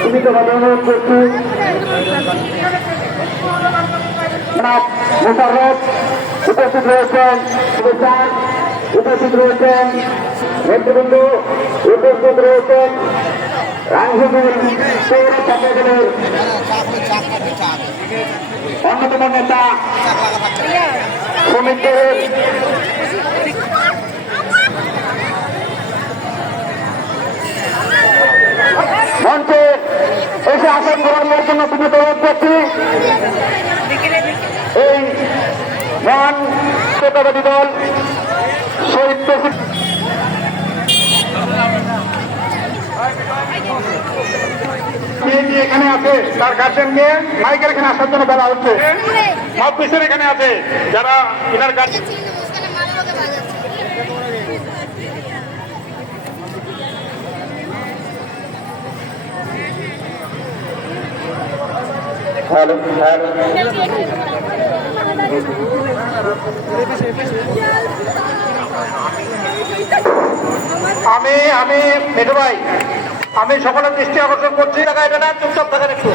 সীমিতভাবে অনুরোধ করছি মোশাররফ উপস্থিত রয়েছেন, উপস্থিত রয়েছেন নেতৃবৃন্দ, উপস্থিত রয়েছেন রাঙ্গুনির পৌর ছাত্রদলের অন্যতম নেতা শ্রমিকদের মঞ্চে এসে আসন গ্রহণ করার জন্য তুমি অনুরোধ করছি। এই মহান জাতীয়তাবাদী দল শহীদ প্রেসিডেন্ট এখানে আছে, তার গার্জেনকে মাইকের এখানে আসার জন্য বলা হচ্ছে। অফিসের এখানে আছে, যারা এনার গার্জেন আমি মিঠু ভাই, আমি সকলের দৃষ্টি আকর্ষণ করছি, টাকা এটা না চুপচাপ থাকেন একটু।